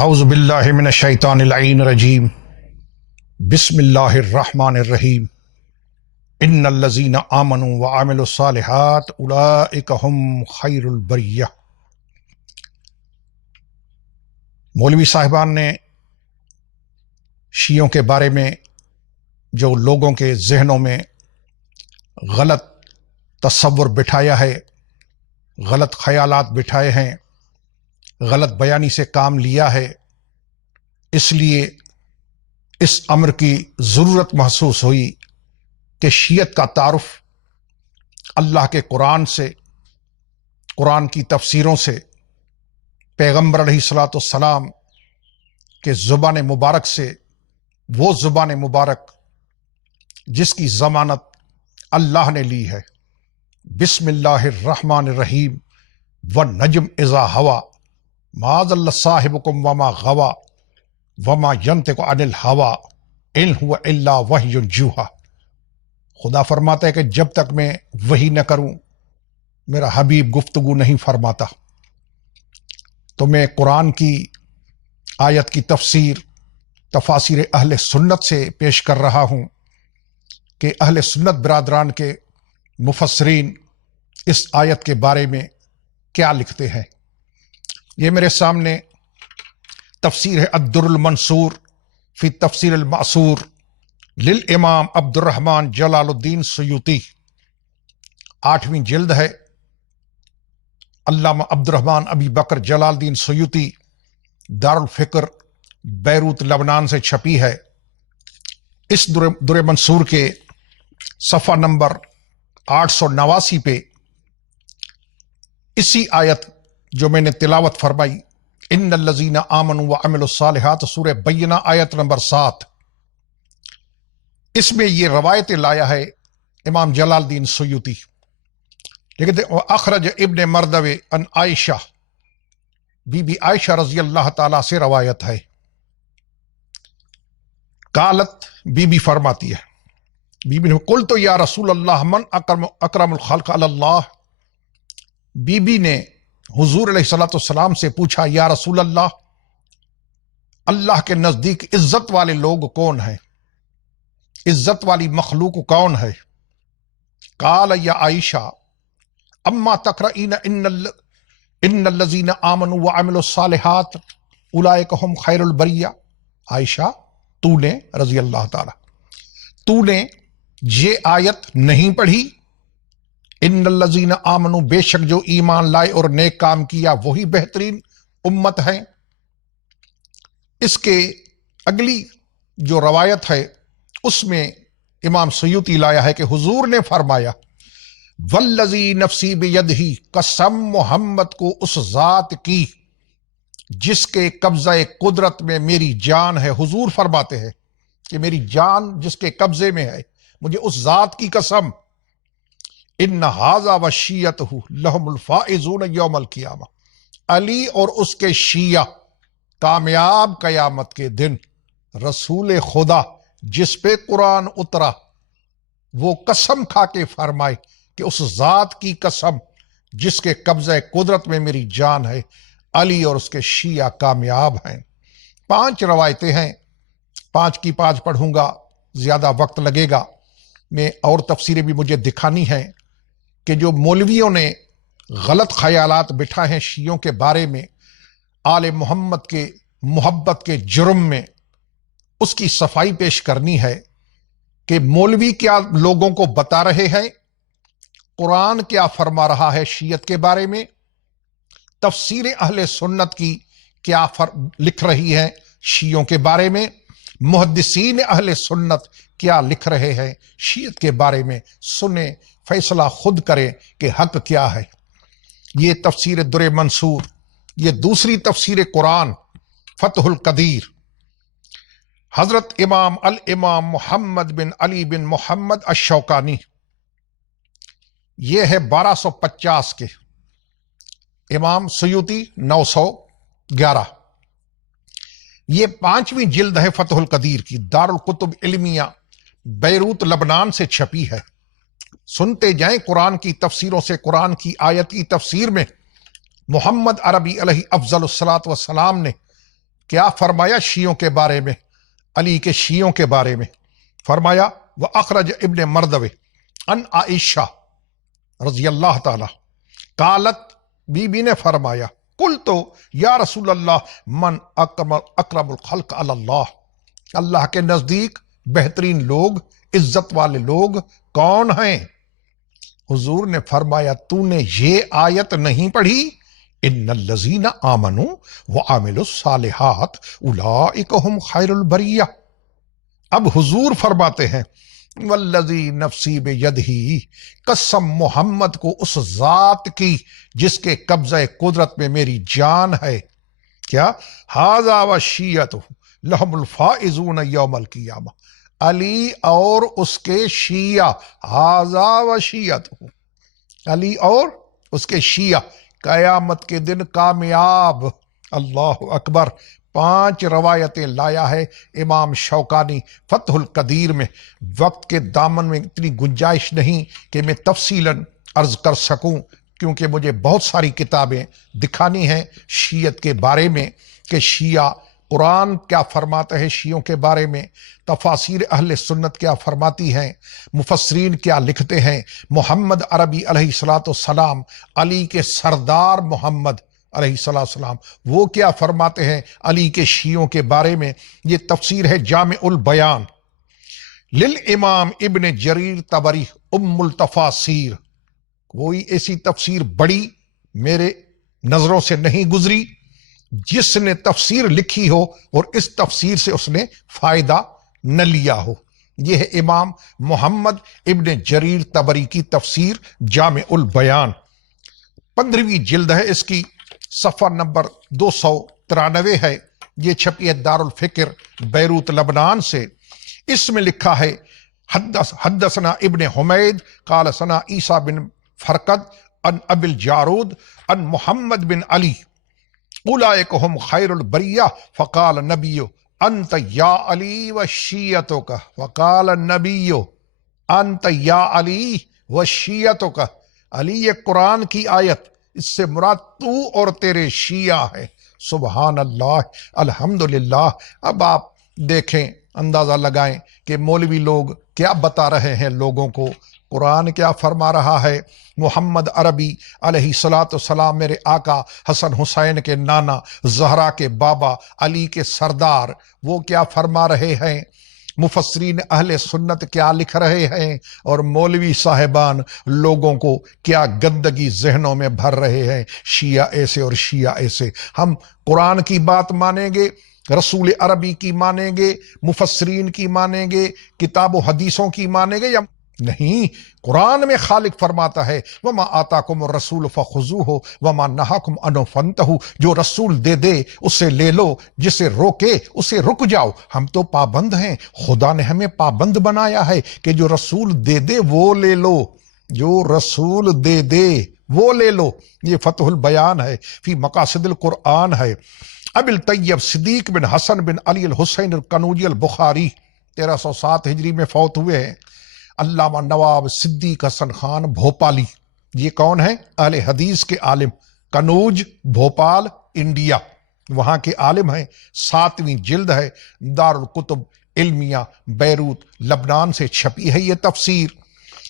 اعوذ باللہ من الشیطان اللعین الرجیم بسم اللہ الرحمن الرحیم ان الذین آمنوا وعملوا الصالحات اولئک هم خیر البریہ۔ مولوی صاحبان نے شیعوں کے بارے میں جو لوگوں کے ذہنوں میں غلط تصور بٹھایا ہے، غلط خیالات بٹھائے ہیں، غلط بیانی سے کام لیا ہے، اس لیے اس امر کی ضرورت محسوس ہوئی کہ شیعت کا تعارف اللہ کے قرآن سے، قرآن کی تفسیروں سے، پیغمبر علیہ الصلاۃ والسلام کے زبان مبارک سے، وہ زبان مبارک جس کی ضمانت اللہ نے لی ہے۔ بسم اللہ الرحمن الرحیم والنجم اذا ہوا ما ضل صاحبکم وما غوا وما ینطق عن الہوا ان هو الا وحی یوحی۔ خدا فرماتا ہے کہ جب تک میں وحی نہ کروں میرا حبیب گفتگو نہیں فرماتا۔ تو میں قرآن کی آیت کی تفسیر تفاسیر اہل سنت سے پیش کر رہا ہوں کہ اہل سنت برادران کے مفسرین اس آیت کے بارے میں کیا لکھتے ہیں۔ یہ میرے سامنے تفسیر ہے الدر المنصور فی تفسیر المعصور للامام عبد الرحمن جلال الدین سیوطی، 8ویں جلد ہے، علامہ عبد الرحمن ابی بکر جلال الدین سیوطی دارالفکر بیروت لبنان سے چھپی ہے۔ اس در منصور کے صفحہ نمبر 889 پہ اسی آیت جو میں نے تلاوت فرمائی، ان الذین آمنوا وعملوا الصالحات، سورہ بینہ آیت نمبر 7، اس میں یہ روایت لایا ہے امام جلال الدین سیوطی، لیکن اخرج ابن مردوے ان عائشہ، بی بی عائشہ رضی اللہ تعالی سے روایت ہے۔ قالت، بی بی فرماتی ہے، بی بی نے قلت یا رسول اللہ من اکرم الخلق علی اللہ، بی بی نے حضور علیہ الصلوۃ والسلام سے پوچھا، یا رسول اللہ، اللہ کے نزدیک عزت والے لوگ کون ہیں، عزت والی مخلوق کون ہے؟ قال یا عائشہ اما تقرئین ان الذین آمنوا وعملوا الصالحات اولئک هم خیر البریہ۔ عائشہ، تو نے رضی اللہ تعالی، تو نے یہ آیت نہیں پڑھی؟ ان الذین آمنوا، بے شک جو ایمان لائے اور نیک کام کیا وہی بہترین امت ہیں۔ اس کے اگلی جو روایت ہے اس میں امام سیوطی لایا ہے کہ حضور نے فرمایا، والذی نفسی بیدہ، قسم محمد کو اس ذات کی جس کے قبضہ قدرت میں میری جان ہے۔ حضور فرماتے ہیں کہ میری جان جس کے قبضے میں ہے، مجھے اس ذات کی قسم، ان ھذا وشیعتہ لہم الفائزون یوم القیامہ، علی اور اس کے شیعہ کامیاب قیامت کے دن۔ رسول خدا جس پہ قرآن اترا وہ قسم کھا کے فرمائے کہ اس ذات کی قسم جس کے قبضہ قدرت میں میری جان ہے، علی اور اس کے شیعہ کامیاب ہیں۔ 5 روایتیں ہیں، 5 کی 5 پڑھوں گا، زیادہ وقت لگے گا، میں اور تفسیریں بھی مجھے دکھانی ہیں کہ جو مولویوں نے غلط خیالات بٹھائے ہیں شیعوں کے بارے میں، آل محمد کے محبت کے جرم میں، اس کی صفائی پیش کرنی ہے کہ مولوی کیا لوگوں کو بتا رہے ہیں، قرآن کیا فرما رہا ہے شیعت کے بارے میں، تفسیر اہل سنت کی کیا لکھ رہی ہے شیعوں کے بارے میں، محدثین اہل سنت کیا لکھ رہے ہیں شیعت کے بارے میں، سنیں، فیصلہ خود کریں کہ حق کیا ہے۔ یہ تفسیر در منصور، یہ دوسری تفسیر قرآن فتح القدیر، حضرت الامام محمد بن علی بن محمد الشوکانی، یہ ہے 1250 کے، امام سیوطی 911۔ یہ 5ویں جلد ہے فتح القدیر کی، دارالکتب علمیہ بیروت لبنان سے چھپی ہے۔ سنتے جائیں قرآن کی تفسیروں سے، قرآن کی آیت کی تفسیر میں محمد عربی علیہ افضل الصلاۃ والسلام نے کیا فرمایا شیعوں کے بارے میں، علی کے شیعوں کے بارے میں؟ فرمایا وَأَخْرَجَ ابن مردوے ان عائشہ رضی اللہ تعالی قالت، بی بی نے فرمایا قلت یا رسول اللہ من اکرم الخلق علی اللہ، اللہ کے نزدیک بہترین لوگ، عزت والے لوگ کون ہیں؟ حضور نے فرمایا تو نے یہ آیت نہیں پڑھی ان الذین آمنوا وعملوا الصالحات اولئک هم خیر البریہ؟ اب حضور فرماتے ہیں والذی نفسی بیدہ، قسم محمد کو اس ذات کی جس کے قبضہ قدرت میں میری جان ہے، کیا ھذا وشیعتہ لہم الفائزون یوم القیامہ، علی اور اس کے شیعہ، ھذا وشیعتہ، علی اور اس کے شیعہ قیامت کے دن کامیاب۔ اللہ اکبر۔ 5 روایتیں لایا ہے امام شوکانی فتح القدیر میں۔ وقت کے دامن میں اتنی گنجائش نہیں کہ میں تفصیلاً عرض کر سکوں، کیونکہ مجھے بہت ساری کتابیں دکھانی ہیں شیعت کے بارے میں کہ شیعہ قرآن کیا فرماتا ہے شیعوں کے بارے میں، تفاسیر اہل سنت کیا فرماتی ہیں، مفسرین کیا لکھتے ہیں، محمد عربی علیہ السلام علی کے سردار محمد علیہ السلام وہ کیا فرماتے ہیں علی کے شیعوں کے بارے میں۔ یہ تفسیر ہے جامع البیان للامام ابن جریر طبری ام التفاسیر۔ کوئی ایسی تفسیر بڑی میرے نظروں سے نہیں گزری جس نے تفسیر لکھی ہو اور اس تفسیر سے اس نے فائدہ نہ لیا ہو۔ یہ ہے امام محمد ابن جریر طبری کی تفسیر جامع البیان، 15ویں جلد ہے اس کی، صفحہ نمبر 293 ہے۔ یہ چھپی ہے دارالفکر بیروت لبنان سے۔ اس میں لکھا ہے حدثنا ابن حمید قال ثنا عیسیٰ بن فرقد ان ابی الجارود ان محمد بن علی اولئک ہم خیر البریہ فقال النبی انت یا علی وشیعتک، فقال النبی انت یا علی وشیعتک، علی یہ قرآن کی آیت، اس سے مراد تو اور تیرے شیعہ ہے۔ سبحان اللہ، الحمدللہ۔ اب آپ دیکھیں، اندازہ لگائیں کہ مولوی لوگ کیا بتا رہے ہیں لوگوں کو، قرآن کیا فرما رہا ہے، محمد عربی علیہ السلام میرے آقا حسن حسین کے نانا، زہرا کے بابا، علی کے سردار، وہ کیا فرما رہے ہیں، مفسرین اہل سنت کیا لکھ رہے ہیں، اور مولوی صاحبان لوگوں کو کیا گندگی ذہنوں میں بھر رہے ہیں، شیعہ ایسے اور شیعہ ایسے۔ ہم قرآن کی بات مانیں گے، رسول عربی کی مانیں گے، مفسرین کی مانیں گے، کتاب و حدیثوں کی مانیں گے یا نہیں؟ قرآن میں خالق فرماتا ہے وَمَا آتَاكُمُ الرَّسُولُ فَخُذُوهُ وَمَا نَهَاكُمْ عَنْهُ فَانْتَهُوا، جو رسول دے دے اسے لے لو، جسے روکے اسے رک جاؤ۔ ہم تو پابند ہیں، خدا نے ہمیں پابند بنایا ہے کہ جو رسول دے دے وہ لے لو، جو رسول دے دے وہ لے لو۔ یہ فتح البیان ہے، فی مقاصد القرآن ہے۔ ابی الطیب صدیق بن حسن بن علی الحسین القنوجی البخاری 1307 ہجری میں فوت ہوئے ہیں۔ علامہ نواب صدیق حسن خان بھوپالی، یہ کون ہیں؟ اہل حدیث کے عالم، کنوج بھوپال انڈیا، وہاں کے عالم ہیں۔ 7ویں جلد ہے، دارالکتب علمیہ بیروت لبنان سے چھپی ہے یہ تفسیر۔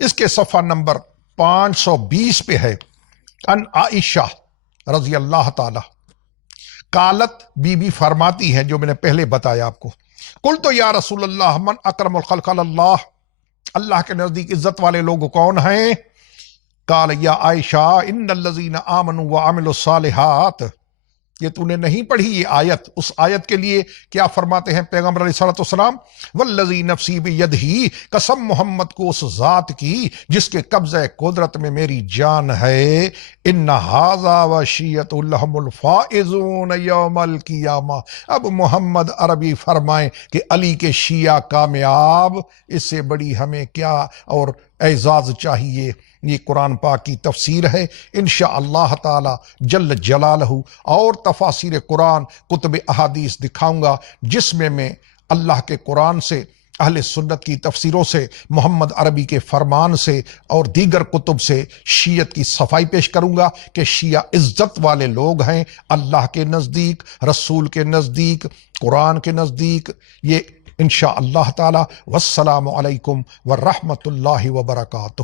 اس کے صفحہ نمبر 520 پہ ہے ان عائشہ رضی اللہ تعالی قالت، بی بی فرماتی ہیں جو میں نے پہلے بتایا آپ کو، قلت یا رسول اللہ من اکرم الخلق علی اللہ، اللہ کے نزدیک عزت والے لوگ کون ہیں؟ قال یا عائشہ ان الذین آمنوا وعملوا الصالحات۔ یہ تو نے نہیں پڑھی یہ آیت؟ اس آیت کے لیے کیا فرماتے ہیں پیغمبر علیہ السلام؟ والذی نفسی بیدہ، قسم محمد کو اس ذات کی جس کے قبضہ قدرت میں میری جان ہے، ان ھذا وشیعۃ لہم الفائزون یوم القیامہ۔ اب محمد عربی فرمائیں کہ علی کے شیعہ کامیاب، اس سے بڑی ہمیں کیا اور اعزاز چاہیے۔ یہ قرآن پاک کی تفسیر ہے، انشاءاللہ تعالی جل جلالہ اور تفاسیر قرآن کتب احادیث دکھاؤں گا جس میں اللہ کے قرآن سے اہل سنت کی تفسیروں سے، محمد عربی کے فرمان سے اور دیگر کتب سے شیعت کی صفائی پیش کروں گا کہ شیعہ عزت والے لوگ ہیں اللہ کے نزدیک، رسول کے نزدیک، قرآن کے نزدیک، یہ انشاء اللہ تعالی۔ والسلام علیکم ورحمۃ اللہ وبرکاتہ۔